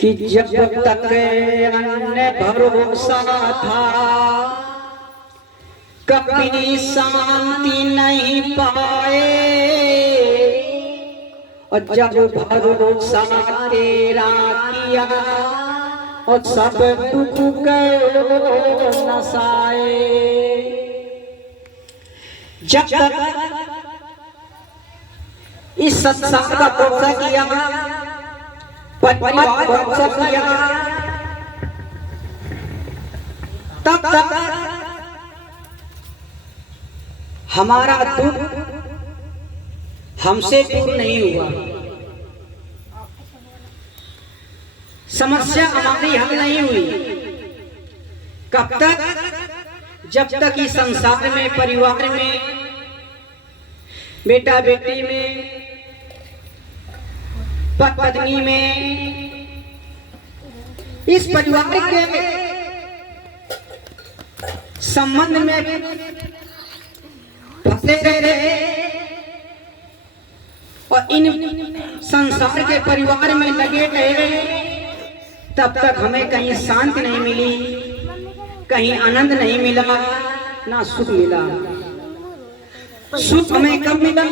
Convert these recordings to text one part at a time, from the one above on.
कि जब तक अन्य भरोसा था कभी शांति नहीं पाए, और जब भरोसा तेरा किया और सब दुख गए नसाए। जब तक इस संसार का भरोसा किया, परिवार भरोसा किया, तब तक हमारा दुख हमसे दूर नहीं हुआ, समस्या हमारी हल नहीं हुई। कब तक? जब तक इस संसार में, परिवार में, बेटा बेटी में, पत्नी में, इस परिवार के संबंध में फंसे रहे और इन संसार के परिवार में लगे रहे, तब तक हमें कहीं शांति नहीं मिली, कहीं आनंद नहीं मिला, ना सुख मिला। सुख हमें कब मिला?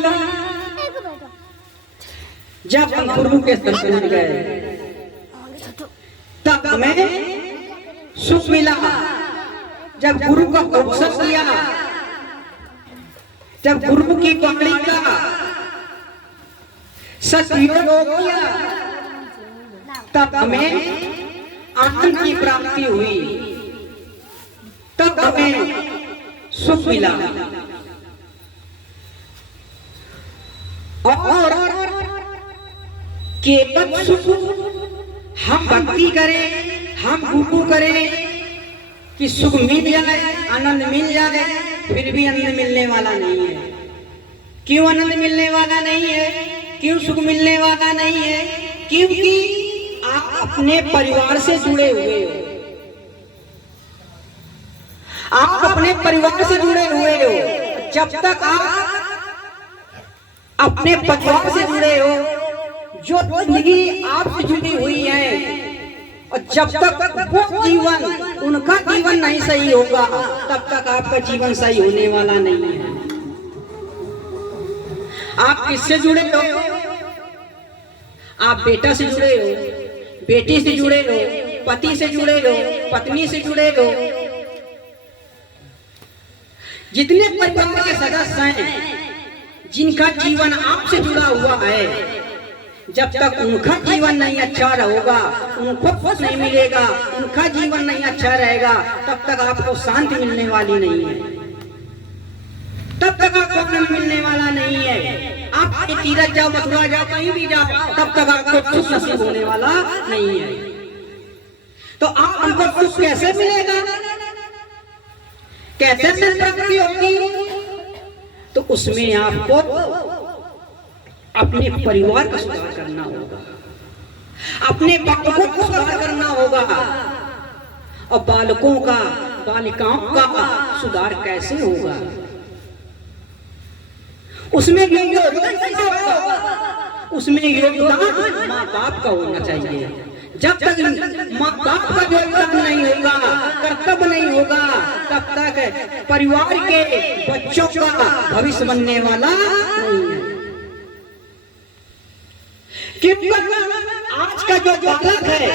जब हम गुरु के शरण गए तब हमें सुख मिला। जब गुरु का उपदेश किया, जब गुरु की वाणी का सदुपयोग किया, तब हमें आनंद की प्राप्ति हुई, तब हमें सुख मिला। और केवल सुख हम भक्ति करें, हम गुरु करें कि सुख मिल जाए, आनंद मिल जाए, फिर भी आनंद मिलने वाला नहीं है। क्यों आनंद मिलने वाला नहीं है? क्यों सुख मिलने वाला नहीं है? क्योंकि आप अपने परिवार से जुड़े हुए हो, आप अपने परिवार से जुड़े हुए हो। जब तक आप अपने परिवार से जुड़े हो, जो जिंदगी आपसे जुड़ी हुई है, और जब तक वो जीवन, उनका जीवन नहीं सही होगा, तब तक आपका जीवन सही होने वाला नहीं है। आप किससे जुड़े हो? आप बेटा से जुड़े हो, बेटी से जुड़े हो, पति से जुड़े हो, पत्नी से जुड़े हो। जितने परिवार के सदस्य हैं जिनका जीवन आपसे जुड़ा हुआ है, जब तक उनका जीवन नहीं अच्छा होगा, उनको खुश नहीं मिलेगा, उनका जीवन नहीं अच्छा रहेगा, तब तक आपको शांति मिलने वाली नहीं है, तब तक आपको आनंद मिलने वाला नहीं है। आप तीरथ जाओ, मथुरा जाओ, कहीं भी जाओ, तब तक आपको सुख नसीब होने वाला नहीं है। तो आप उनको सुख कैसे मिलेगा, कैसे प्राप्ति होगी? तो उसमें आपको अपने परिवार का सुधार करना होगा, अपने बालकों को सुधार करना होगा। और बालकों का, बालिकाओं का सुधार कैसे होगा? उसमें उसमें योगदान माँ बाप का होना चाहिए। जब तक माँ बाप का योगदान नहीं होगा, कर्तव्य नहीं होगा, तब तक परिवार के बच्चों का भविष्य बनने वाला नहीं है। क्योंकि आज का जो बालक है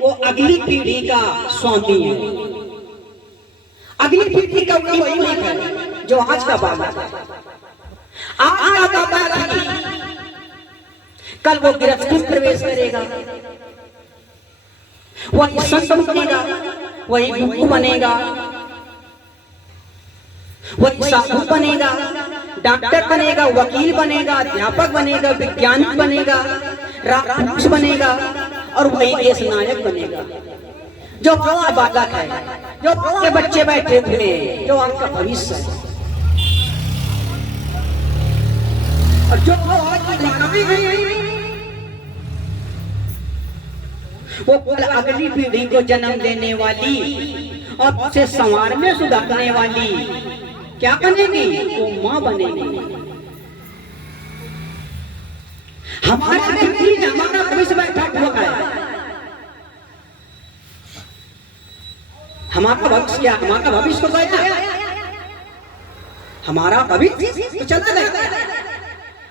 वो अगली पीढ़ी का स्वामी है, अगली पीढ़ी का वही मालिक है जो आज का बालक है। आज का बालक कल वो गृहस्थ में प्रवेश करेगा, वही संत बनेगा, वही गुरु बनेगा, वही साधु बनेगा, डॉक्टर बनेगा, वकील बनेगा, अध्यापक बनेगा, वैज्ञानिक बनेगा, राष्ट्रपुरुष बनेगा, और वही देश नायक बनेगा। जो आपका बालक है, जो आपके बच्चे बैठे हुए हैं, जो आपका भविष्य है, और जो वो कल अगली पीढ़ी को जन्म देने वाली और उसे समाज में सुधारने वाली क्या बनेगी? वो माँ बनेगी। हमारा भविष्य हमारा भविष्य क्या? हमारा भविष्य तो गया, हमारा भविष्य तो चला गया।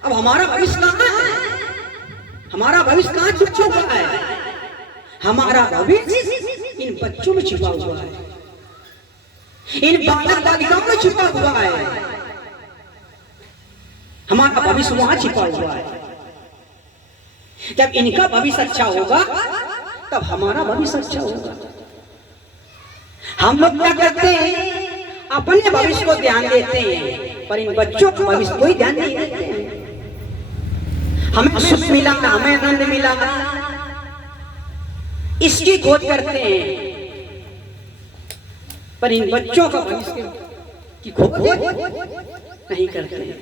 अब हमारा भविष्य कहाँ है? हमारा भविष्य कहाँ छुपा हुआ है? हमारा भविष्य इन बच्चों में छिपा हुआ है, इन बालक बालिकाओं में छिपा हुआ है। हमारा भविष्य वहां छिपा हुआ है। जब इनका भविष्य अच्छा होगा तब हमारा भविष्य अच्छा होगा। हम लोग क्या करते हैं? अपने भविष्य को ध्यान देते हैं, पर इन बच्चों के भविष्य को ही ध्यान नहीं देते हैं। हमें सुख मिला, हमें आनंद मिला, इसकी खोज करते हैं, पर इन बच्चों का भविष्य की खोज नहीं करते हैं।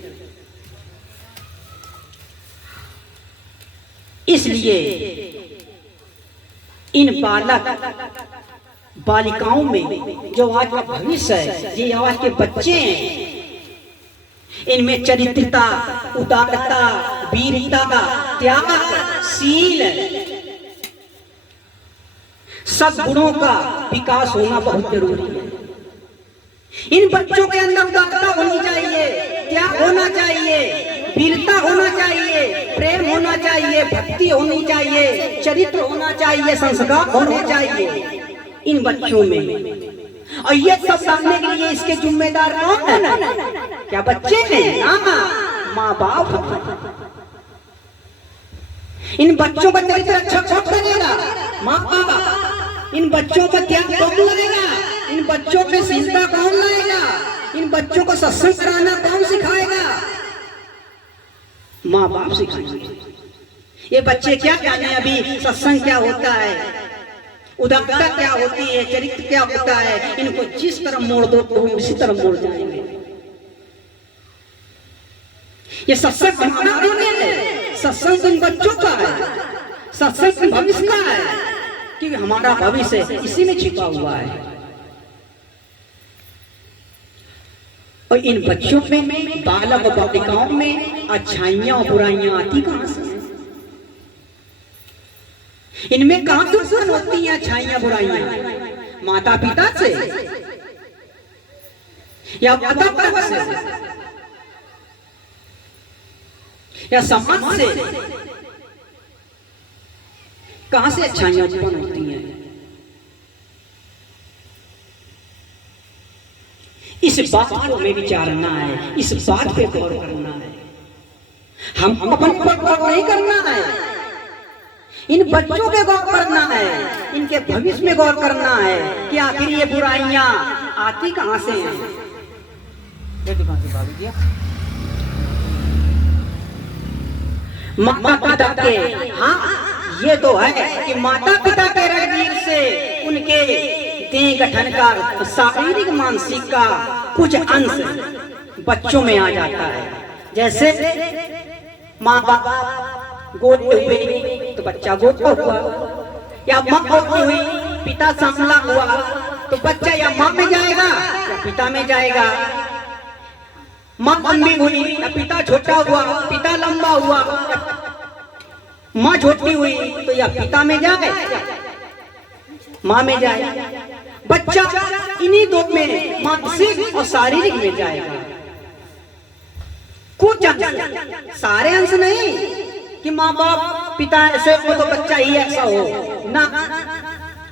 इसलिए इन बालक बालिकाओं में जो आज का भविष्य है, ये आज के बच्चे हैं, इनमें चरित्रता, उदारता, वीरता, त्याग, शील, सद्गुणों का विकास होना बहुत जरूरी है। इन बच्चों के अंदर उदारता होनी चाहिए, त्याग होना चाहिए, वीरता होना चाहिए, प्रेम होना चाहिए, भक्ति होनी चाहिए, चरित्र होना चाहिए, संस्कार होने चाहिए इन बच्चों में। और ये सब सामने के लिए इसके जिम्मेदार कौन है? क्या बच्चे हैं? माँ बाप। इन बच्चों का चरित्र अच्छा कौन करेगा? माँ बाप। इन बच्चों का त्याग कौन लाएगा? इन बच्चों में शीलता कौन लाएगा? इन बच्चों को सत्संग कराना कौन सिखाएगा? माँ बाप सिखाएंगे। ये बच्चे क्या जाने अभी सत्संग क्या होता है, उदारता क्या होती है, चरित्र क्या होता है। इनको जिस तरह मोड़ दो तो उसी तरह मोड़ जाएंगे। ये सत्संग हमारा नहीं है, सत्संग इन बच्चों का है, सत्संग भविष्य का है, क्योंकि हमारा भविष्य इसी में छिपा हुआ है। और इन बच्चों में, बालक और बालिकाओं में अच्छाइयां और बुराइयां आती कहां से? इनमें कहां से उत्पन्न होती हैं अच्छाइयां बुराइयां? माता पिता से या माता पिता से या समाज से? कहां से अच्छाइयां उत्पन्न होती हैं? इस बात को हमें विचारना है, इस बात पे गौर करना है। हम अपन पर गौर नहीं करना है, इन बच्चों पे गौर करना है, इनके भविष्य में गौर करना है कि आखिर ये बुराइयां आती कहां से हैं। माता पिता के, हाँ ये तो है कि माता पिता के रणवीर से उनके देह गठन का शारीरिक मानसिक का कुछ अंश बच्चों में आ जाता है। जैसे माँ बाप गोद हुए तो बच्चा गोद हुआ, या माँ गोद हुई पिता संभला हुआ तो बच्चा या माँ में जाएगा या पिता में जाएगा। माँ लंबी हुई या पिता छोटा हुआ, पिता लंबा हुआ, माँ छोटी हुई तो या पिता में जाए या माँ में जाए। बच्चा इन्हीं दो में, मानसिक और शारीरिक में जाएगा। कुछ अंश, सारे अंश नहीं कि माँ बाप पिता ऐसे हो तो बच्चा ही ऐसा हो ना।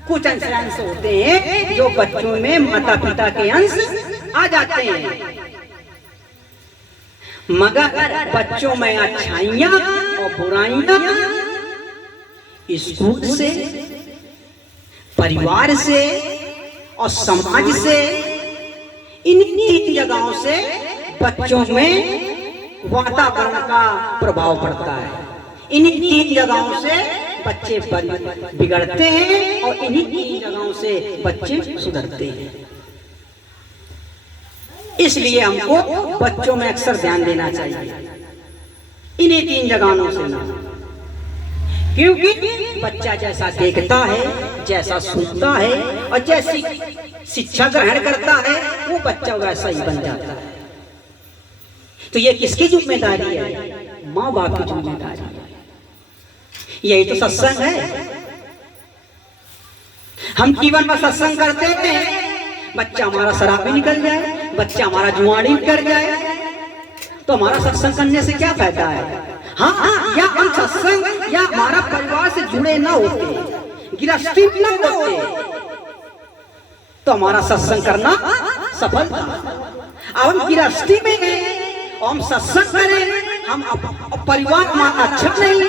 कुछ अंश होते हैं जो बच्चों में माता पिता के अंश आ जाते हैं, मगर बच्चों में अच्छाइयां और बुराइयां स्कूल से, परिवार से और समाज से, इन तीन जगहों से बच्चों में वातावरण का प्रभाव पड़ता है। इन्हीं तीन जगहों से बच्चे बिगड़ते हैं और इन्हीं तीन जगहों से बच्चे सुधरते हैं। इसलिए हमको बच्चों में अक्सर ध्यान देना चाहिए, इन्हीं तीन जगहों से ना, क्योंकि बच्चा जैसा देखता है, जैसा सुनता है और जैसी शिक्षा ग्रहण करता है वो बच्चा वैसा ही बन जाता है। तो ये किसकी जिम्मेदारी है? माँ बाप की जिम्मेदारी है। यही तो सत्संग है। हम जीवन में सत्संग करते हैं बच्चा हमारा शराबी निकल जाए, बच्चा हमारा जुआड़ी कर जाए, तो हमारा सत्संग करने से क्या फायदा है? हाँ, या हम सत्संग या हमारा परिवार से जुड़े ना होते, गृहस्थी न होते, तो हमारा सत्संग करना सफल था। अब हम गृहस्थी में हैं और हम सत्संग करें, हम परिवार हमारा अच्छा नहीं,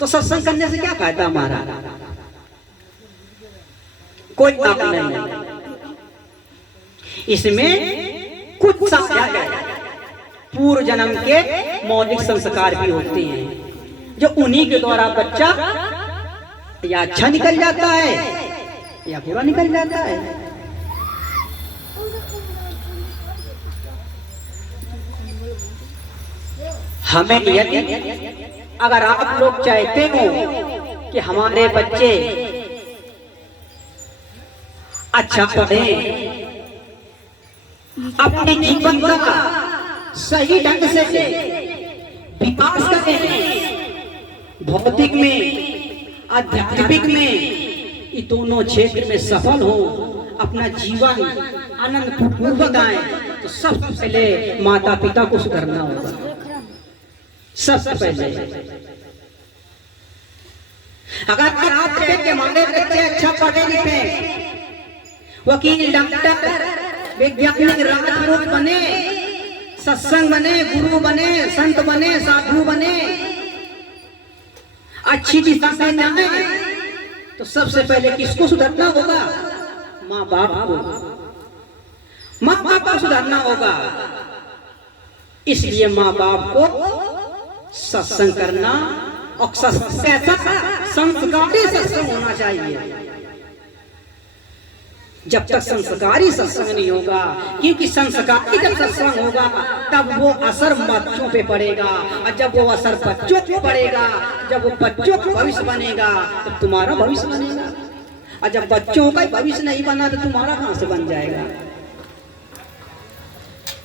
तो सत्संग करने से क्या फायदा हमारा? कोई लाभ नहीं। इसमें कुछ पूर्व जन्म के मौलिक संस्कार भी होते हैं, जो उन्हीं के द्वारा बच्चा या अच्छा निकल जाता है या बुरा निकल जाता है। हमें यदि अगर आप लोग चाहते हो कि हमारे बच्चे अच्छा पढ़ें, अपने जीवन का सही ढंग से विकास करें, भौतिक में आध्यात्मिक में, ये दोनों क्षेत्र में सफल हो, अपना जीवन आनंद पूर्वक आए, तो सबसे पहले माता पिता को सुधरना होगा। सबसे पहले अगर आप के हमारे बच्चे अच्छा पढ़े लिखे, वकील, डॉक्टर, वैज्ञानिक, राजपुरुष बने, सत्संग बने, गुरु बने, संत बने, साधु बने, अच्छी दिशा में जाए, तो सबसे पहले किसको सुधरना होगा? माँ बाप को, माँ बाप को सुधरना होगा। इसलिए माँ बाप को सत्संग करना, और संस्कारी सत्संग होना चाहिए। जब तक संस्कारी सत्संग नहीं होगा, क्योंकि संस्कारी जब सत्संग होगा तब वो असर बच्चों पे पड़ेगा, और जब वो असर बच्चों पे पड़ेगा, जब वो बच्चों का भविष्य बनेगा, तब तुम्हारा भविष्य बनेगा। और जब बच्चों का भविष्य नहीं बना तो तुम्हारा कहां से बन जाएगा?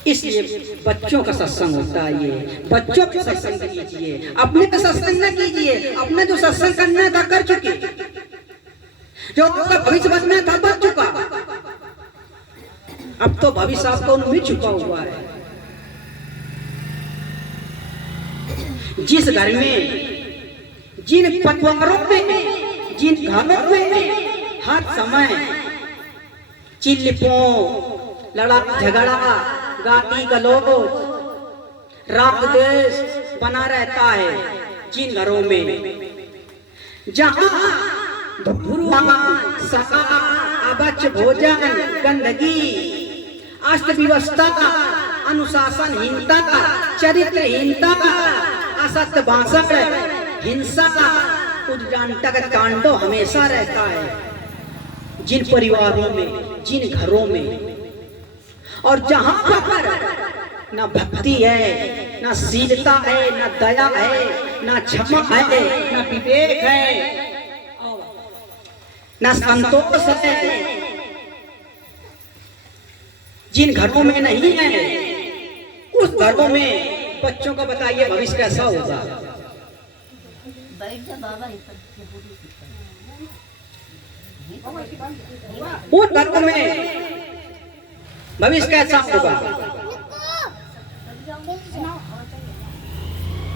इसलिए बच्चों का सत्संग होता है। ये बच्चों का सत्संग कीजिए, अपने का सत्संग न कीजिए। अपना जो सत्संग करना था कर चुके, जो आपका भविष्य बनना था बन चुका, अब तो भविष्य आपको उनमें छुपा हुआ है। जिस घर में, जिन परिवारों में, जिन घरों में हर समय चिल्लिपों, लड़ाई झगड़ा, गाली गलौज, राग द्वेष बना रहता है, जिन घरों में जहां अबच भोजन, गंदगी, अस्त व्यवस्था, अनुशासनहीनता, चरित्रहीनता, असत्य भाषण, हिंसा, उद्दंडक कांडो हमेशा रहता है जिन परिवारों में, जिन घरों में। और जहां पर ना भक्ति है, ना शीलता है, ना दया है, ना क्षमा है, ना विवेक है, ना संतोष है, जिन घरों में नहीं है, उस घरों में बच्चों को बताइए भविष्य कैसा होगा? उन घरों में भविष्य कैसा होगा?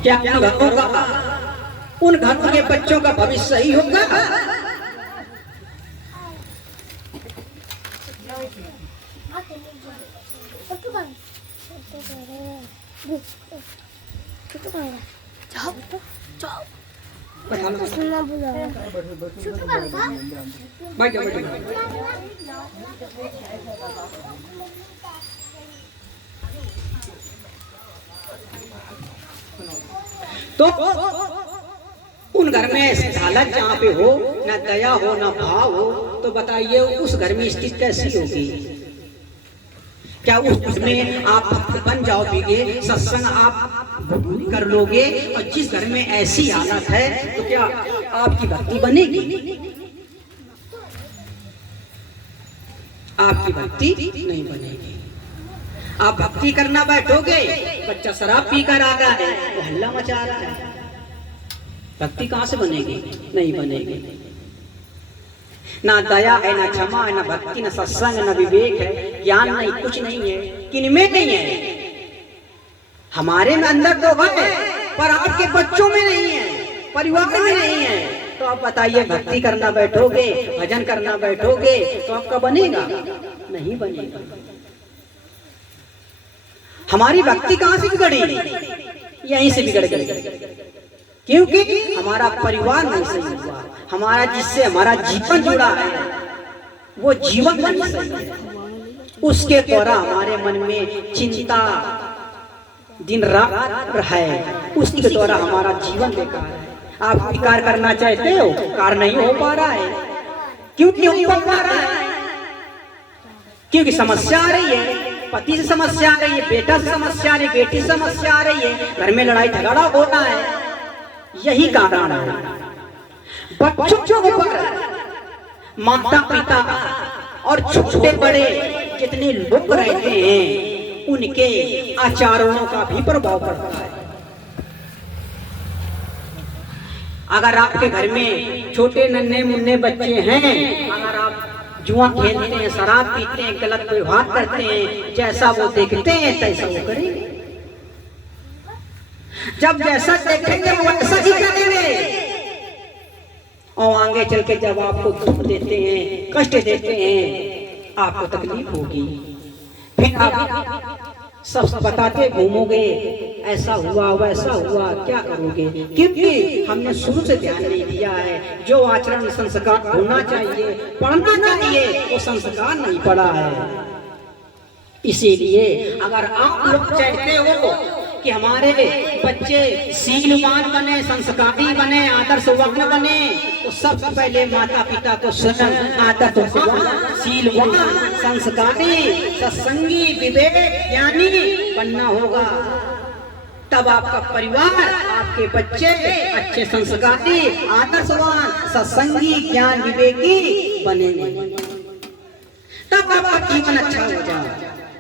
क्या उन घरों का, उन घरों के बच्चों का भविष्य सही होगा? तो उन घर में हालत जहाँ पे हो, ना दया हो, ना भाव हो, तो बताइए उस घर में स्थिति कैसी होगी? क्या उस घर में आप बन जाओगे, सत्संग आप कर लोगे? और जिस घर में ऐसी हालत है तो क्या आपकी भक्ति बनेगी? आपकी भक्ति नहीं बनेगी। आप भक्ति करना बैठोगे, बच्चा शराब पी कर आ रहा है, वो हल्ला मचा रहा है, भक्ति कहां से बनेगी? नहीं बनेगी। ना दया है, ना क्षमा है, ना भक्ति, ना सत्संग, ना विवेक है, ज्ञान नहीं, कुछ नहीं है। किनमें नहीं है? हमारे में अंदर तो है, पर आपके बच्चों में नहीं है, परिवार में नहीं है। तो आप बताइए, भक्ति करना बैठोगे, भजन करना बैठोगे, तो आपका बनेगा? नहीं बनेगा। हमारी भक्ति कहां से बिगड़ी? यहीं से बिगड़ गई, क्योंकि हमारा परिवार नहीं सही हुआ, हमारा जिससे हमारा जीवन जुड़ा है वो जीवन नहीं सही है। उसके द्वारा हमारे मन में चिंता दिन रात है, उसी के द्वारा हमारा जीवन बेकार है। आप कार्य करना चाहते हो, कार्य नहीं हो पा रहा है। क्यों नहीं हो पा रहा है? क्योंकि समस्या आ रही है, पति से समस्या आ रही है, बेटा से समस्या आ रही है, बेटी से समस्या आ रही है, घर में लड़ाई झगड़ा होता है। यही कारण है। बच्चों के ऊपर माता पिता और छोटे बड़े जितने लोग रहते हैं उनके आचरणों का भी प्रभाव पड़ता है। अगर आपके घर में छोटे नन्हे मुन्ने बच्चे हैं, अगर आप जुआ खेलते हैं, शराब पीते हैं, गलत व्यवहार करते हैं, जैसा वो देखते हैं तैसा वो करेंगे। जब जैसा देखेंगे वो वैसा ही करेंगे। और आगे चल के जब आपको दुख देते हैं, कष्ट देते हैं, आपको तकलीफ होगी। फिर आप सब बताते घूमोगे, ऐसा हुआ वैसा हुआ, क्या करोगे? क्योंकि हमने शुरू से ध्यान नहीं दिया है। जो आचरण संस्कार होना चाहिए, पढ़ना चाहिए, वो संस्कार नहीं पड़ा है। इसीलिए अगर आप लोग चाहते हो कि हमारे बच्चे शीलवान बने, संस्कारी बने, आदर्शवान बने, तो सबसे पहले माता पिता को स्वयं आदर्शवान, शीलवान, संस्कारी, सत्संगी, विवेक ज्ञानी बनना होगा। तब आपका परिवार, आपके बच्चे अच्छे संस्कारी, आदर्शवान, सत्संगी, ज्ञान विवेकी बनेंगे। तब आपका जीवन अच्छा होगा,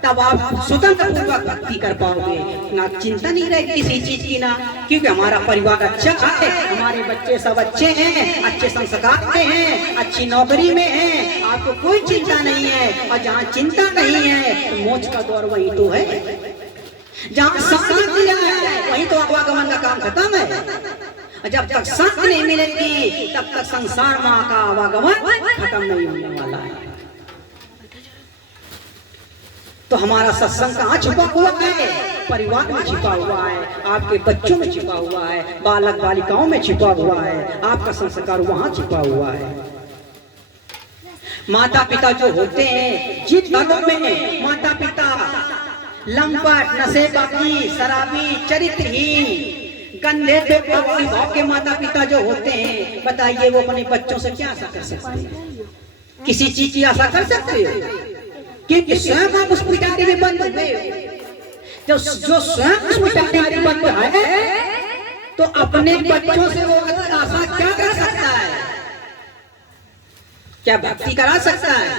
तब आप स्वतंत्र पूर्वक भक्ति कर पाओगे। ना चिंता नहीं रहेगी किसी चीज की, ना, क्योंकि हमारा परिवार अच्छा है, हमारे बच्चे सब अच्छे हैं, अच्छे संस्कार में हैं, अच्छी नौकरी में हैं, आपको कोई चिंता नहीं है। और जहाँ चिंता नहीं है तो मोक्ष का द्वार वही तो है। जहाँ शांति है वही तो आवागमन का काम खत्म है। जब तक शांति नहीं मिलेगी तब तक संसार माँ का आवागमन खत्म नहीं होने वाला है। तो हमारा सत्संग कहाँ छिपा हुआ है? परिवार में छिपा हुआ है, आपके बच्चों में छिपा हुआ है, बालक बालिकाओं में छिपा हुआ है, आपका संस्कार वहां छिपा हुआ है। माता पिता जो होते हैं, जिन घरों में माता पिता लंपट, नशेबाजी, शराबी, चरित्रहीन, गंदे भाव के माता पिता जो होते हैं, बताइए वो अपने बच्चों से क्या आशा कर सकते हैं? किसी चीज की आशा कर सकते हो? क्योंकि स्वयं आप उस पिटारी में बंद हुए। जो स्वयं उस पिटारी में बंद है तो अपने बच्चों से वो आशा क्या कर सकता है? क्या भक्ति करा सकता है?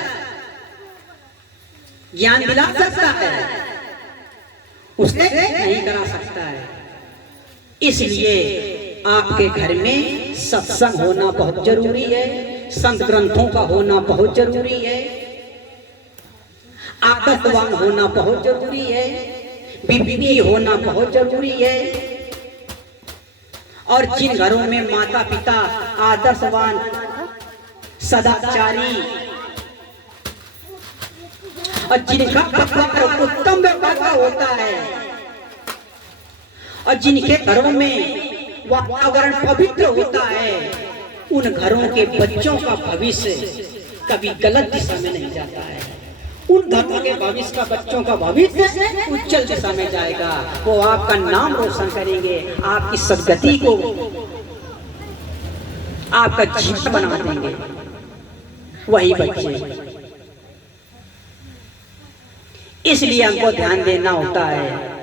ज्ञान दिला सकता है? उसने नहीं करा सकता है। इसलिए आपके घर में सत्संग होना बहुत जरूरी है, संत ग्रंथों का होना बहुत जरूरी है, आदर्शवान होना बहुत जरूरी है, विवेकी होना बहुत जरूरी है। और जिन घरों में माता पिता आदर्शवान, सदाचारी और जिनका व्यवहार उत्तम व्यवहार का होता है और जिनके घरों में वातावरण पवित्र होता है, उन घरों के बच्चों का भविष्य कभी गलत दिशा में नहीं जाता है। उन घरों के भविष्य का, बच्चों का भविष्य उज्जवल दिशा में जाएगा। वो आपका नाम रोशन करेंगे, आपकी सद्गति को, आपका जीवन बना देंगे वही बच्चे। इसलिए हमको ध्यान देना होता है।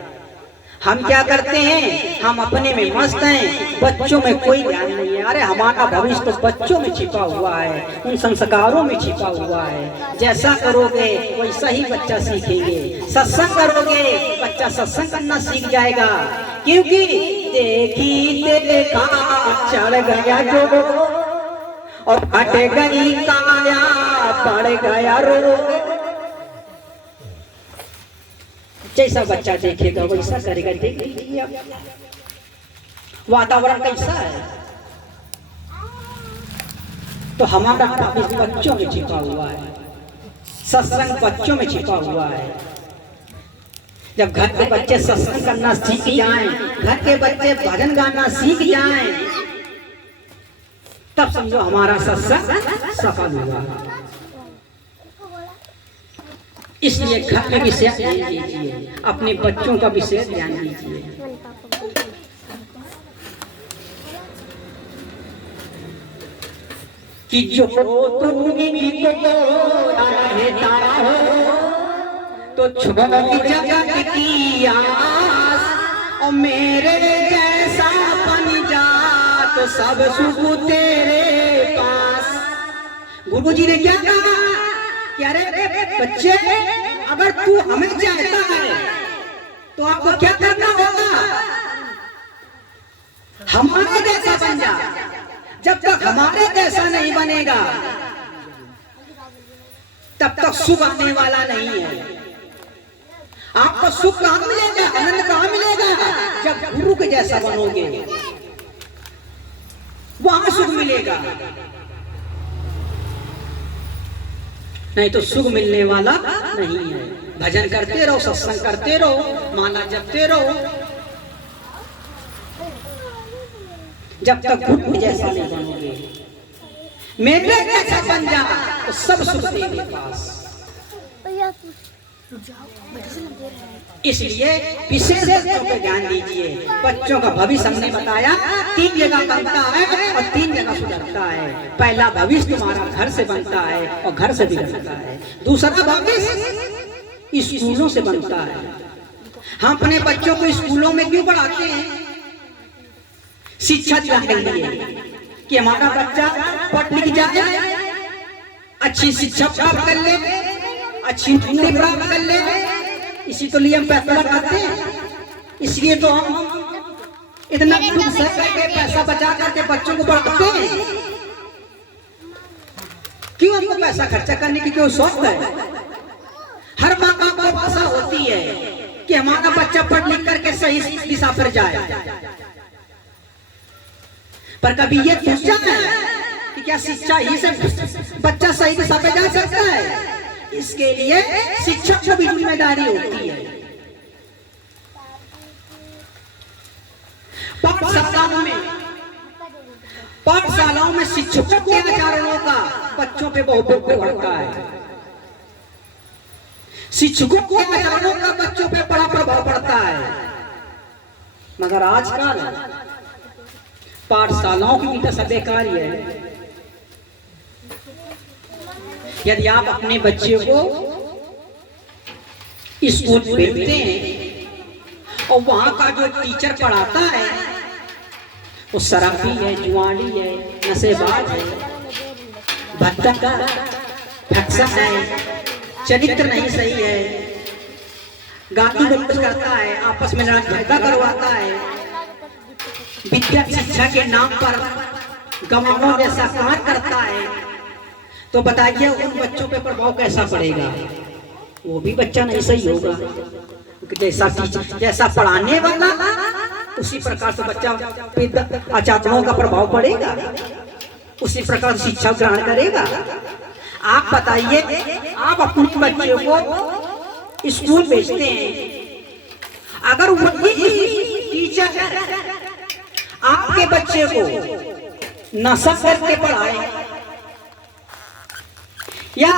हम क्या करते हैं? हम अपने में मस्त हैं, बच्चों में कोई ध्यान नहीं है। अरे हमारा भविष्य तो बच्चों में छिपा हुआ है, उन संस्कारों में छिपा हुआ है। जैसा करोगे वैसा ही बच्चा सीखेंगे। सत्संग करोगे बच्चा सत्संग करना सीख जाएगा, क्योंकि देखी देखा चढ़ गया जो और हट गई काया पड़ गया रोग। जैसा बच्चा देखेगा वैसा करेगा। देख लीजिए आप वातावरण कैसा है। तो हमारा टॉपिक बच्चों में छिपा हुआ है, सत्संग बच्चों में छिपा हुआ है। जब घर के बच्चे सत्संग करना सीख जाएं, घर के बच्चे भजन गाना सीख जाएं, तब समझो हमारा सत्संग सफल हुआ। इसलिए घर में विशेष ध्यान दीजिए, अपने बच्चों का विशेष ध्यान दीजिए। कि जो तुमको रहता हो तो छोड़ी जगत की आस, और मेरे जैसा बन जा तो सब सुख तेरे पास। गुरु जी ने क्या कहा कि अरे बच्चे, अगर तू हमें चाहता है तो आपको क्या करना होगा, हमारे जैसा बन जा। जब तक हमारे जैसा नहीं बनेगा तब तक सुख आने वाला नहीं है। आपको सुख कहां मिलेगा, आनंद कहां मिलेगा, जब गुरु के जैसा बनोगे वहां सुख मिलेगा। नहीं तो सुख मिलने वाला नहीं है। भजन करते रहो, सत्संग करते रहो, माला जपते रहो, जब तक गुरु जैसा नहीं बनोगे, मेरे जैसा बन जा तो सब सुख तेरे पास। इसलिए विशेष बच्चों पे ध्यान दीजिए। बच्चों का भविष्य हमने बताया 3 जगह बनता है और 3 जगह सुधरता है। पहला भविष्य तुम्हारा घर से बनता है और घर से बिगड़ता है। दूसरा भविष्य स्कूलों से बनता है। हम अपने बच्चों को स्कूलों में क्यों पढ़ाते हैं? शिक्षा दिलाने के लिए कि हमारा बच्चा पढ़ लिख जाए, अच्छी शिक्षा प्राप्त कर ले, अच्छी डिग्री प्राप्त कर ले। इसी तो लिए हम पैसा लगाते हैं। इसलिए तो हम इतना करके पैसा बचा करके बच्चों को पढ़ाते हैं। क्यों हमको पैसा खर्चा करने की क्यों शौक है? हर माँ बाप को आशा होती है कि हमारा बच्चा पढ़ लिख करके सही दिशा पर जाए, पर कभी ये सोचा है कि क्या शिक्षा ही से बच्चा सही दिशा पे जा सकता है? इसके लिए शिक्षक को भी जिम्मेदारी होती है। पाठशालाओं में शिक्षकों के आचरणों का बच्चों पे बहुत प्रभाव पड़ता है। शिक्षकों के आचरणों का बच्चों पे बड़ा प्रभाव पड़ता है। मगर आजकल पाठशालाओं की भी दशा बेकार ही है। यदि आप अपने बच्चे को स्कूल भेजते हैं और वहां का जो टीचर पढ़ाता है वो शराबी है, जुआड़ी है, नशेबाज है, भद्दा भक्सा है, चरित्र नहीं सही है, गाली गलौज करता है, आपस में लड़ाई झगड़ा करवाता है, विद्या शिक्षा के नाम पर गवाहों जैसा कार्य करता है, तो बताइए उन बच्चों पे प्रभाव कैसा पड़ेगा? वो भी बच्चा नहीं सही होगा। जैसा टीचर जैसा पढ़ाने वाला उसी प्रकार से बच्चा आचरणों का प्रभाव पड़ेगा, उसी प्रकार शिक्षा ग्रहण करेगा। आप बताइए, आप अपने बच्चे को स्कूल भेजते हैं, अगर वही टीचर आपके बच्चे को नशा करके पढ़ाए या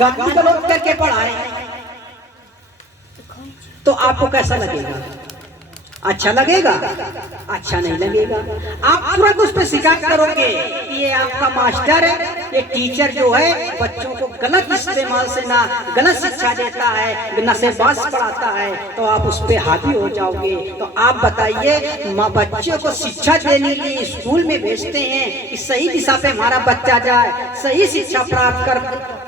गाली गलौज करके पढ़ाए तो आपको कैसा लगेगा? अच्छा लगेगा? अच्छा नहीं लगेगा। आप तुरंत उस पर शिकायत करोगे कि ये आपका मास्टर है, ये टीचर जो है बच्चों को गलत इस्तेमाल से ना गलत शिक्षा देता है, नशेबाज पढ़ाता है, तो आप उस पर हावी हो जाओगे। तो आप बताइए, बच्चे को शिक्षा देने के लिए स्कूल में भेजते हैं कि सही दिशा पे हमारा बच्चा जाए, सही शिक्षा प्राप्त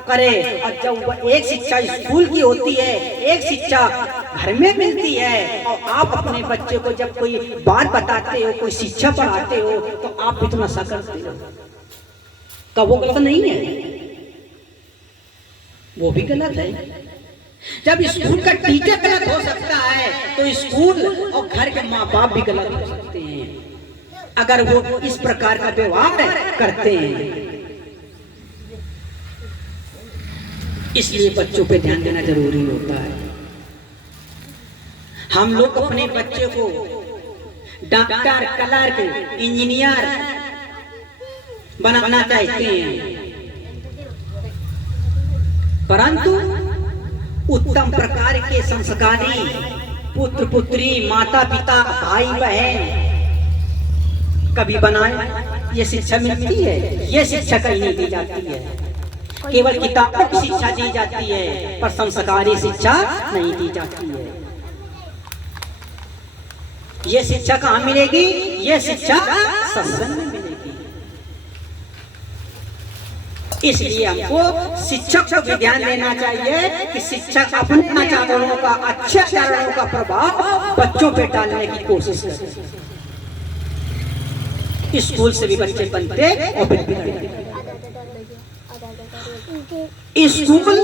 करे, और जब एक शिक्षा स्कूल की होती है, एक शिक्षा घर में मिलती है, और आप अपने बच्चे को जब कोई बात बताते हो, कोई शिक्षा पढ़ाते हो, तो आप भी तो नशा करते हो। का वो गलत नहीं है? वो भी गलत है। जब स्कूल का टीचर गलत हो सकता है तो स्कूल और घर के माँ बाप भी गलत हो सकते हैं अगर वो इस प्रकार का व्यवहार करते हैं। इसलिए बच्चों पे ध्यान देना जरूरी होता है। हम लोग अपने बच्चे को डॉक्टर, क्लर्क, इंजीनियर बनाना चाहते हैं, परंतु उत्तम प्रकार के संस्कारी पुत्र पुत्री, माता पिता, भाई बहन कभी बनाए, ये शिक्षा मिलती है? ये शिक्षा कहीं नहीं दी जाती है। केवल किताबों की शिक्षा दी जाती है पर संस्कारी शिक्षा नहीं दी जाती है। ये शिक्षा कहाँ मिलेगी? ये शिक्षा सत्संग में मिलेगी। इसलिए हमको शिक्षक को भी ध्यान देना चाहिए कि शिक्षक अपने आचरणों का, अच्छे आचरणों का प्रभाव बच्चों पे डालने की कोशिश करें। स्कूल से भी बच्चे बनते और फिर बिगड़ते। स्कूल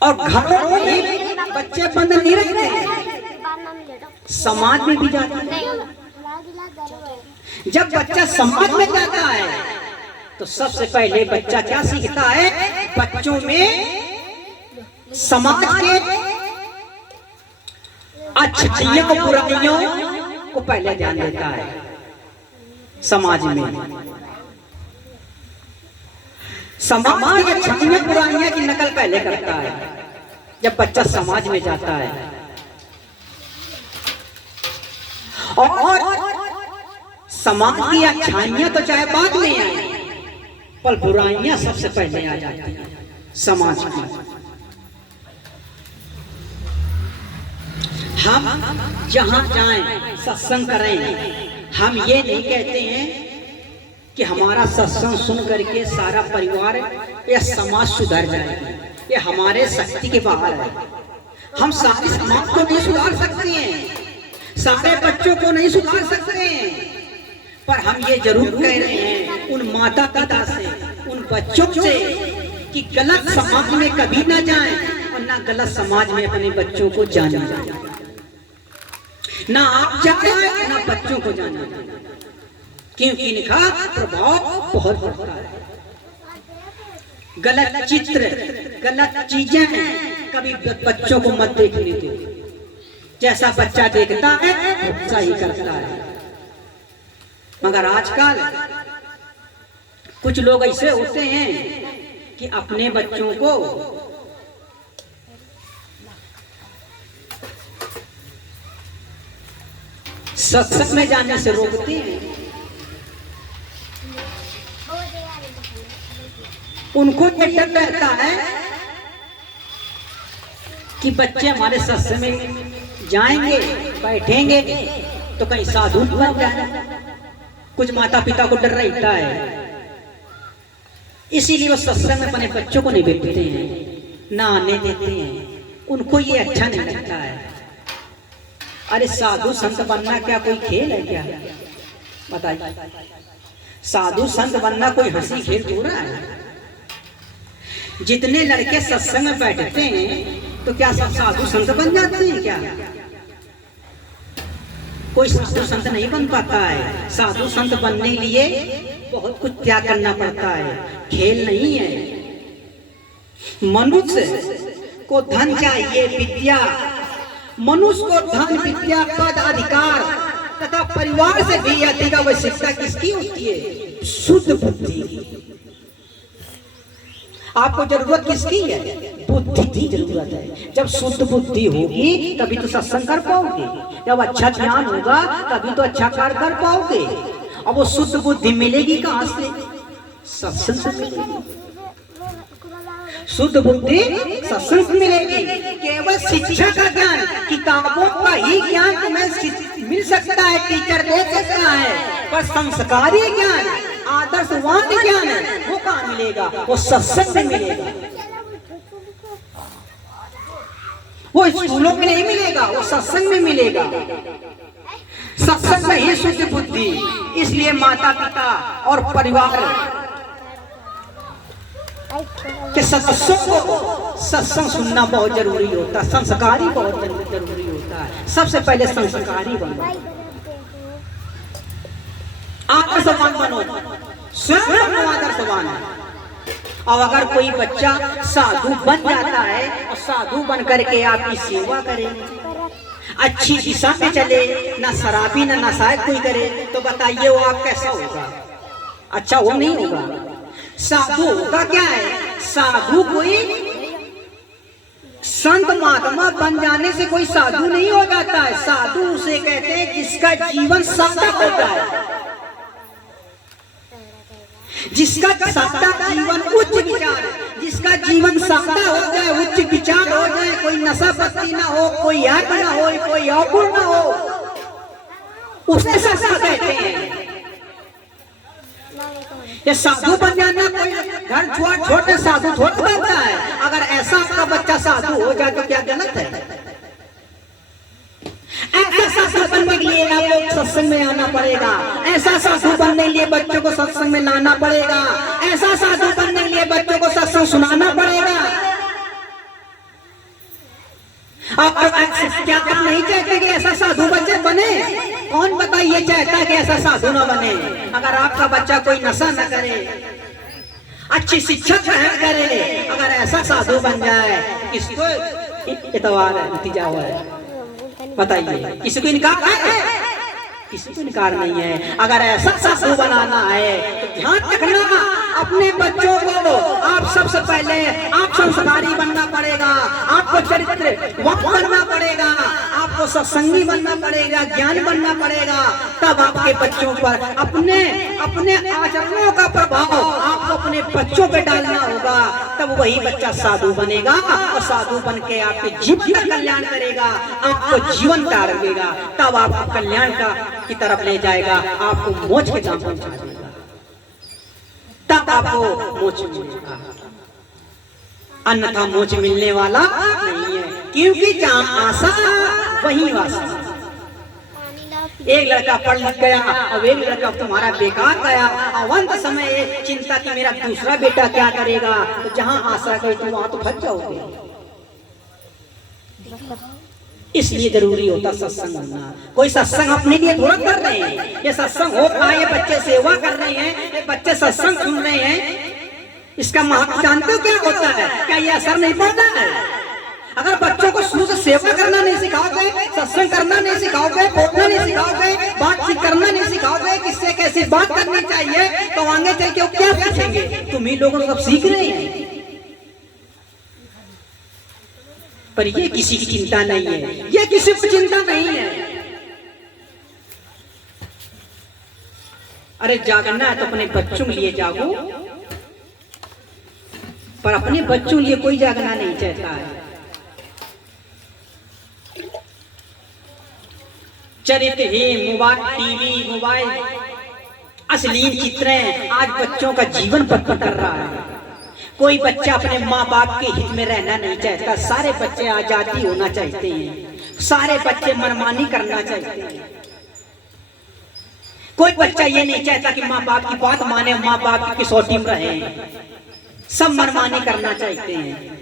और घरों में बच्चे बंद नहीं रहते, समाज में भी जाते हैं। जब बच्चा समाज में जाता है तो सबसे पहले बच्चा क्या सीखता है? बच्चों में समाज के अच्छाइयों बुराइयों को पहले ध्यान देता है। समाज में समाज की अच्छाइयां बुराइयां की नकल पहले करता है जब बच्चा समाज में जाता है, और समाज की अच्छाइयां तो चाहे बाद में आए पर बुराइयां सबसे पहले आ जाती हैं समाज की। हम जहां जाएं सत्संग करें, हम ये नहीं कहते हैं कि हमारा सत्संग सुन करके सारा परिवार या समाज सुधर जाएगा। ये हमारे शक्ति के बाहर है। हम सारे समाज को नहीं सुधार सकते हैं, सारे बच्चों को नहीं सुधार सकते हैं, पर हम ये जरूर कह रहे हैं उन माता पिता से, उन बच्चों से कि गलत समाज में कभी ना जाएं और ना गलत समाज में अपने बच्चों को जाने जाए। ना आप जाए ना बच्चों को जाना, क्योंकि इनका प्रभाव बहुत पड़ता है। गलत चित्र, गलत चीजें कभी बच्चों को मत देखने दो। जैसा बच्चा देखता है वैसा ही करता है। मगर आजकल कुछ लोग ऐसे होते हैं कि अपने बच्चों को सत्संग में जाने से रोकते हैं। उनको ये डर रहता है कि बच्चे हमारे सत्संग में जाएंगे, बैठेंगे तो कहीं साधु बन जाए। कुछ माता पिता को डर रहता है, इसीलिए वो सत्संग में अपने बच्चों को नहीं बैठते हैं, ना आने देते हैं। उनको ये अच्छा नहीं लगता है। अरे साधु संत बनना क्या कोई खेल है क्या? बताइए, साधु संत बनना कोई हंसी खेल थोड़ा है। जितने लड़के सत्संग में बैठते हैं तो क्या सब साधु संत बन जाते हैं क्या? कोई साधु संत नहीं बन पाता है। साधु संत बनने के लिए बहुत कुछ त्याग करना पड़ता है, खेल नहीं है। मनुष्य को धन चाहिए, विद्या, मनुष्य को धन, विद्या, पद, अधिकार तथा परिवार से भी अधिक आवश्यकता किसकी होती है? शुद्ध बुद्धि। आपको जरूरत किसकी है? बुद्धि की जरूरत है। जब शुद्ध बुद्धि होगी तभी तो सत्संग कर पाओगे, जब अच्छा ज्ञान होगा तभी तो अच्छा कार्य कर पाओगे। अब वो शुद्ध बुद्धि मिलेगी कहां से? सत्संग से मिलेगी। शुद्ध बुद्धि सत्संग से मिलेगी। केवल शिक्षा का ज्ञान, किताबों का ही ज्ञान तुम्हें मिल सकता है, टीचर दे सकता है, पर संस्कारी ज्ञान, आदर्शवान ज्ञान वो कहाँ मिलेगा? वो सत्संग में मिलेगा। वो स्कूलों में नहीं मिलेगा, वो सत्संग में मिलेगा। सत्संग में ही शुद्ध बुद्धि। इसलिए इसलिए माता पिता और परिवार के सदस्यों को सत्संग सुनना बहुत जरूरी होता है, संस्कारी बहुत जरूरी होता है। सबसे पहले संस्कारी बनो, आदर्शवान बनो, स्वयं आदर्शवान है। और अगर कोई बच्चा साधु बन जाता है और साधु बन करके आपकी सेवा करे, अच्छी दिशा में चले, ना शराबी ना नशायत कोई करे, तो बताइए वो आप कैसा होगा? अच्छा वो नहीं होगा। साधु होगा क्या है? साधु कोई संत महात्मा बन जाने से कोई साधु नहीं हो जाता है। साधु उसे कहते हैं जिसका जीवन सार्थक होता है, जिसका सादा जीवन उच्च विचार है, जिसका जीवन सादा हो जाए, उच्च विचार हो जाए, कोई नशा पत्ती ना हो, कोई याद ना हो, कोई अवगुण ना हो, उसे साधा कहते हैं। ये साधु बन जाना कोई घर छोटे साधु थोड़ा बनता है। अगर ऐसा आपका बच्चा साधु हो जाए तो क्या गलत है? ऐसा साधु बनने के लिए आपको सत्संग में आना पड़ेगा, ऐसा साधु बनने के लिए बच्चों को सत्संग में लाना पड़ेगा, ऐसा साधु बनने के लिए बच्चों को सत्संग सुनाना पड़ेगा। आप क्या आप नहीं चाहते कि ऐसा साधु बच्चे बने? कौन बताइए चाहता है कि ऐसा साधु ना बने? अगर आपका बच्चा कोई नशा न करे, अच्छी शिक्षा ग्रहण करे, अगर ऐसा साधु बन जाए, इसको इतवार है, नतीजा हुआ है। बताइए, किसी को इनकार है? किसी को इनकार नहीं है। अगर ऐसा साधु बनाना है तो ध्यान रखना, अपने बच्चों को आप सबसे पहले आप संस्कारी बनना पड़ेगा, आपको चरित्रवान बनना पड़ेगा, आपको सत्संगी बनना पड़ेगा, ज्ञान बनना पड़ेगा। तब आपके बच्चों पर अपने अपने आचरणों का प्रभाव आपको अपने बच्चों पे डालना होगा। तब वही बच्चा साधु बनेगा और साधु बन के आपके जीवन का कल्याण करेगा, आपको जीवन तारेगा, तब आपको कल्याण की तरफ ले जाएगा, आपको मोक्ष के धाम पहुंचा देगा, तब आपको मोक्ष मिलेगा। अन्यथा मोक्ष मिलने वाला नहीं है, क्योंकि जहां आशा वहीं वासा। एक लड़का पढ़ लिख गया और एक लड़का तुम्हारा बेकार गया, अवंत समय चिंता कि मेरा दूसरा बेटा क्या करेगा, तो जहां आशा गई तो वहां तो फंस जाओगे। इसलिए जरूरी होता सत्संग होना। कोई सत्संग अपने लिए थोड़ा कर रहे हैं, ये सत्संग हो पाए, ये बच्चे सेवा कर रहे हैं, ये बच्चे सत्संग सुन रहे हैं, इसका महत्व जानते हो क्या होता है? क्या ये असर नहीं पड़ता है? अगर बच्चों को शुरू से सेवा करना नहीं सिखाओगे, सत्संग करना नहीं सिखाओगे, बोलना नहीं सिखाओगे, बातचीत करना नहीं सिखाओगे, किससे कैसी बात करनी चाहिए, तो आगे चल के क्या सीखेंगे? तुम ही लोग सब सीख रहे हैं, पर ये किसी की चिंता नहीं है, ये किसी को चिंता नहीं है। अरे जागना है तो अपने बच्चों के लिए जागो, पर अपने बच्चों के लिए कोई जागना नहीं चाहता है। चरित्रहीन मोबाइल, टीवी, मोबाइल, अश्लील चित्रें आज बच्चों का जीवन पत्थर कर रहा है। कोई बच्चा अपने माँ बाप के हित में रहना नहीं चाहता, सारे बच्चे आजादी होना चाहते हैं, सारे बच्चे मनमानी करना चाहते हैं। कोई बच्चा ये नहीं चाहता कि माँ बाप की बात माने, माँ बाप की कसौटी में रहे, सब मनमानी करना चाहते हैं।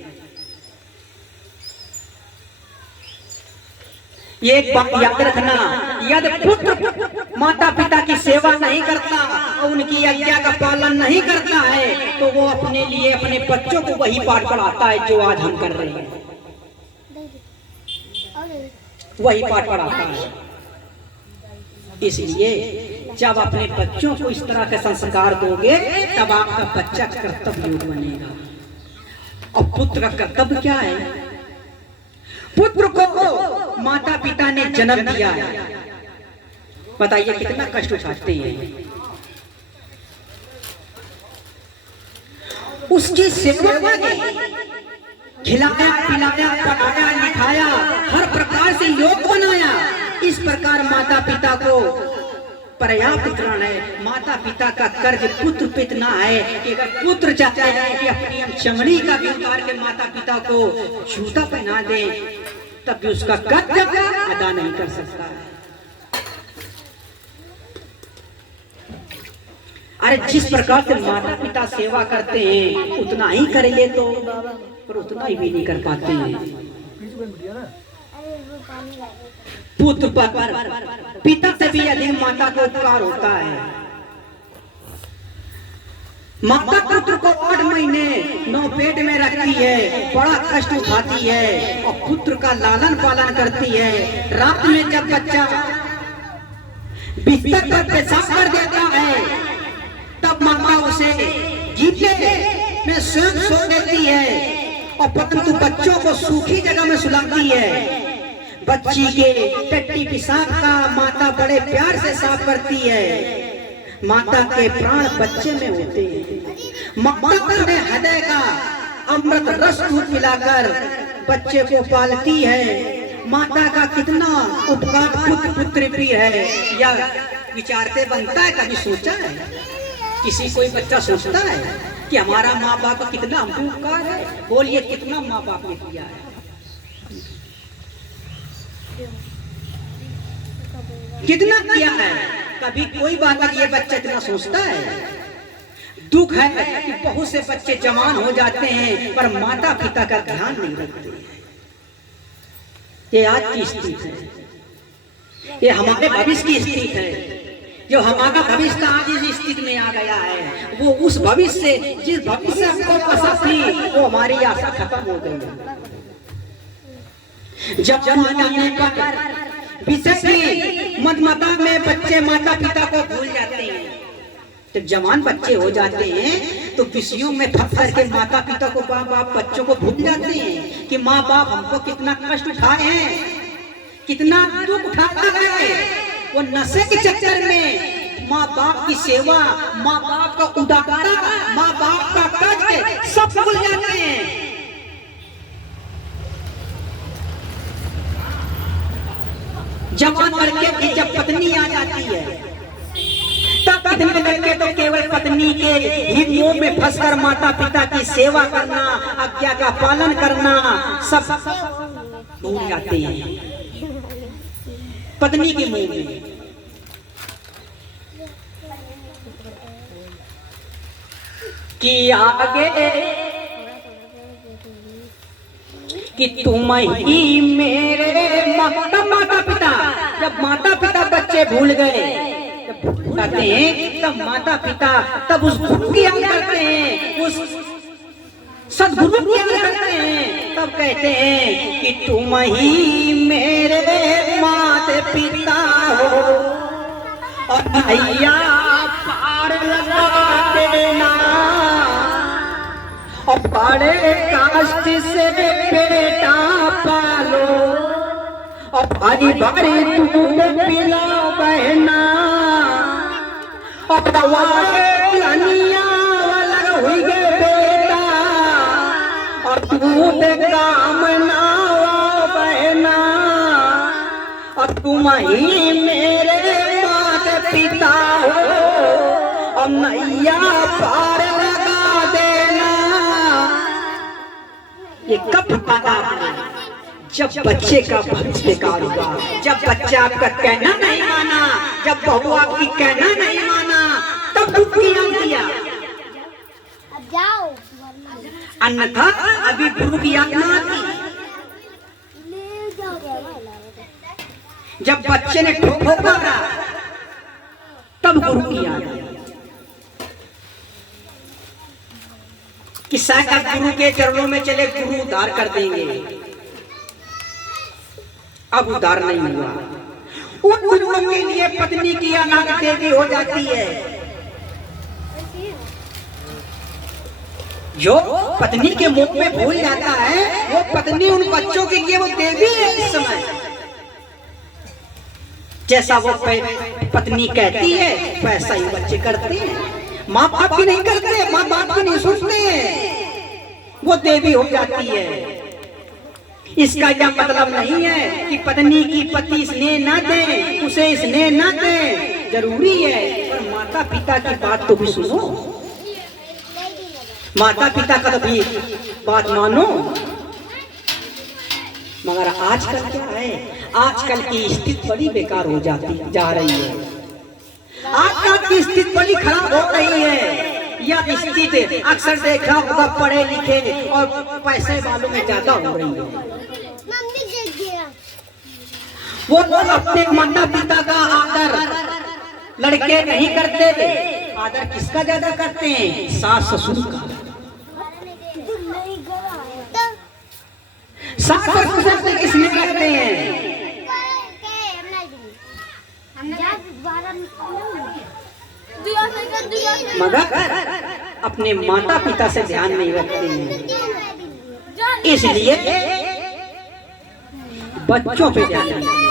ये एक बात याद रखना, यदि पुत्र माता पिता की सेवा नहीं करता और उनकी आज्ञा का पालन नहीं करता है, तो वो अपने लिए अपने बच्चों को वही पाठ पढ़ाता है जो आज हम कर रहे हैं, वही पाठ पढ़ाता है। इसलिए जब अपने बच्चों को इस तरह के संस्कार दोगे, तब आपका बच्चा कर्तव्य बनेगा। और पुत्र का कर्तव्य क्या है? पुत्र को माता पिता ने जन्म दिया है, बताइए कितना कष्ट उठाते हैं। उसकी सेवा की, खिलाया पिलाया पढ़ाया लिखाया, हर प्रकार से योग्य बनाया। इस प्रकार माता पिता को पर्याप्त ग्रहण है। माता पिता का कर्ज पुत्र पे इतना है कि अगर पुत्र चाहता है कि अपनी चमड़ी का भी उतार के माता पिता को जूता पहना दे, तब भी उसका कर्ज अदा नहीं कर सकता है। अरे जिस प्रकार से माता पिता सेवा करते हैं उतना ही करेंगे तो, पर उतना ही भी नहीं कर पाते हैं। पुत्र पर पिता से भी अधिक माता का उपकार होता है। माता पुत्र को 8 महीने 9 पेट में रखती है, बड़ा कष्ट उठाती है और पुत्र का लालन पालन करती है। रात में जब बच्चा बिस्तर पर पेशाब कर देता है तब माता उसे गीले में स्वयं सो देती है और परंतु बच्चों को सूखी जगह में सुलाती है। बच्ची के टट्टी पेशाब का माता बड़े प्यार से साफ करती है। माता के प्राण बच्चे में होते हैं। माता अपने हृदय का अमृत रस दूध पिलाकर बच्चे को पालती है। माता का कितना उपकार पुत्र पुत्री भी है, या विचारते बनता है? कभी सोचा है? किसी कोई बच्चा सोचता है कि हमारा माँ बाप का कितना हम उपकार है? बोलिए कितना माँ बाप ने किया है? कितना किया है? कभी कोई बात ये बच्चा इतना सोचता है? दुख है कि बहुत से बच्चे जवान हो जाते हैं पर माता पिता का ध्यान नहीं रखते। ये आज की स्थिति है, ये हमारे भविष्य की स्थिति है। जो हमारा भविष्य आज इस स्थिति में आ गया है, वो उस भविष्य से, जिस भविष्य हमको पसंद थी, वो हमारी आशा खत्म हो गई है। जब जाने पर विशेष मदमता में बच्चे माता पिता को भूल जाते हैं। जब जवान बच्चे हो जाते हैं तो विषयों में फंस करके माता पिता को, माँ बाप बच्चों को भूल जाते हैं कि माँ बाप हमको कितना कष्ट उठाए हैं, कितना दुख उठाता है। वो नशे के चक्कर में माँ बाप की सेवा, माँ बाप का उदारता, माँ बाप का कष्ट सब भूल जाते हैं। जवान लड़के की जब पत्नी आ जाती है तब कितने लड़के तो केवल पत्नी के ही मोह में फंसकर माता पिता की सेवा करना, आज्ञा का पालन करना सब भूल जाते हैं पत्नी के मोह में। कि आगे कि तुम ही मेरे माता पिता, जब माता पिता बच्चे भूल गए, जब भूल जाते हैं तब माता पिता तब उस गुरु की याद करते हैं, उस सदगुरु की याद करते हैं। तब कहते हैं कि तुम ही मेरे माता पिता हो और भैया पार लगा देना और बड़े कष्ट से बेटा पालो और भारी भारी दूध पिलाओ बहना और दवाइयाँ अलग हुई गए बेटा और दूध काम ना बहना और तुम ही मेरे माता पिता हो और नैया पार लगा देना। ये कब पता? जब बच्चे का भविष्य बेकार हुआ, जब बच्चा आपका कहना नहीं माना, जब बहू आपकी कहना नहीं माना, तब दुख किया। अन्यथा अभी गुरु की याद ना आती। जब बच्चे ने ठोकर मारा तब गुरु की याद आई कि शायद आप गुरु के चरणों में चले, गुरु उद्धार कर देंगे। अब उद्धार नहीं हुआ। उन गुरुओं के लिए पत्नी की अनाथ देवी हो जाती है। जो पत्नी के मुख में भूल जाता है वो पत्नी उन बच्चों के लिए वो देवी है। इस समय जैसा वो पत्नी कहती है वैसा ही बच्चे करते हैं। माँ बाप की नहीं करते, माँ बाप की नहीं सुनते, वो देवी हो जाती है। इसका यह मतलब नहीं है कि पत्नी की पति स्नेह न दे, उसे स्नेह न दे, जरूरी है, पर माता पिता की बात तो भी सुनो, माता पिता का तो भी बात मानो। मगर आजकल क्या है, आजकल की स्थिति बड़ी बेकार हो जाती जा रही है। आजकल की स्थिति बड़ी खराब हो रही है। यह स्थिति अक्सर देखा होगा पढ़े लिखे और पैसे वालों में ज्यादा हो रही है। वो लोग अपने माता पिता का आदर लड़के नहीं करते। आदर किसका ज्यादा करते हैं? सास ससुर का। सास ससुर से किसमें करते हैं? मगर अपने माता पिता से ध्यान नहीं रखते हैं, इसलिए बच्चों पे ध्यान नहीं देते।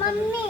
मम्मी